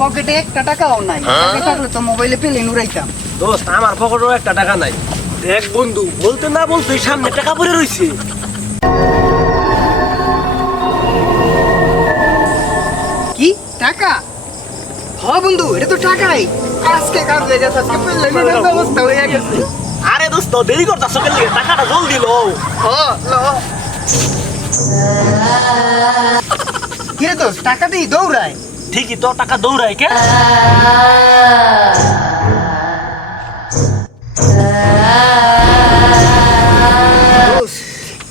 পকেটে একটা টাকাও নাই। টাকা থাকলে তো মোবাইলে পেলে নুরাইতাম। দোস্ত আমার পকেটেও একটা টাকা নাই। দেখ বন্ধু বলতে না বলতে সামনে টাকা পড়ে রইছে। কি? টাকা? হ বন্ধু এটা তো টাকাই। আজকে কাজ হয়ে গেছে আজকে পেলেনের ব্যবস্থা হয়ে গেছে। আরে দোস্ত দেরি করতাছ কেন? টাকাটা জলদি লো হ ল কিরে দোস্ত টাকা দিই দৌড়ায়? ঠিকই তো টাকা দৌড়ায় কে?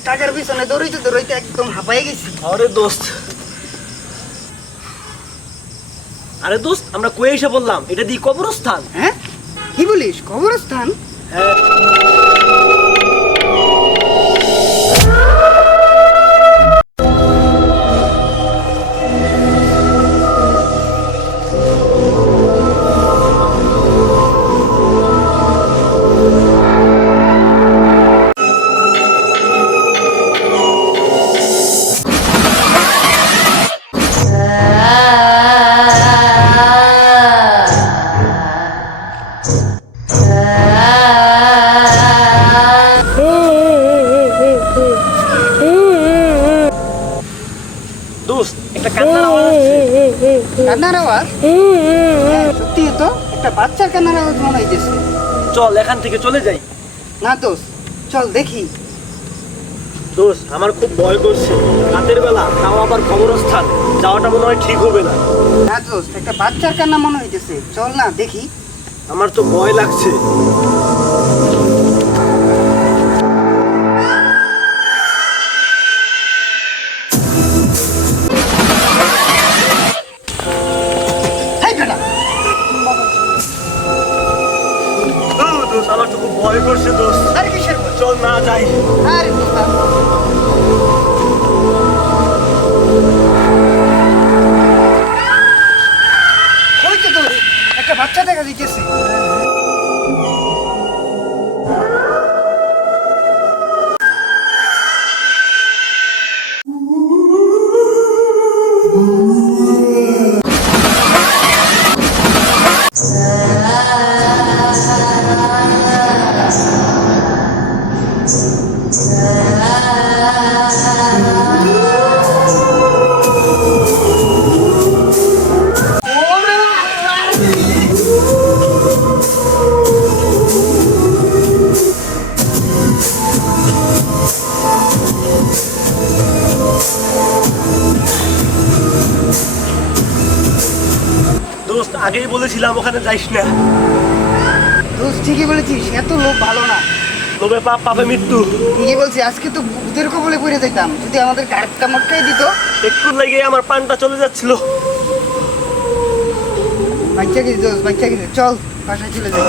টাকার পিছনে দৌড়াইতে দৌড়াইতে একদম হাঁপাই গেছি। আরে দোস্ত। আরে দোস্ত আমরা কয়ে এসে বললাম এটা দিয়ে কবরস্থান। হ্যাঁ? কি বলিস কবরস্থান? হ্যাঁ। একটা কান্নার আওয়াজ কান্নার আওয়াজ? সত্যি তো একটা বাচ্চার কান্নার আওয়াজ মনে হইতেছে। চল এখান থেকে চলে যাই। না দোস্ত চল দেখি। দোস্ত আমার খুব ভয় করছে। রাতের বেলা তাও আবার কবরস্থান। যাওয়াটা মনে হয় ঠিক হবে না। না দোস্ত একটা বাচ্চার কান্না মনে হইতেছে। চল না দেখি। আমার তো ভয় লাগছে। আমার তো খুব ভয় করছে দোষ আরে কিসের ভয়? চল না যাই। আরে একটা বাচ্চা দেখা দিতেছে। আগেই বলেছিলাম ওখানে যাইস না। দোষ ঠিকই বলেছিস এত লোক ভালো না। লোভে পাপ পাপে মৃত্যু। ঠিকই বলছি আজকে তো ভূতের কবলে পড়ে যেতাম। যদি আমাদের কাটকা মটকাই দিত। একটু লাগে আমার পানটা চলে যাচ্ছিল। বাচ্চা গেছি দোষ বাচ্চা গেছি। চল বাসায় চলে যাই।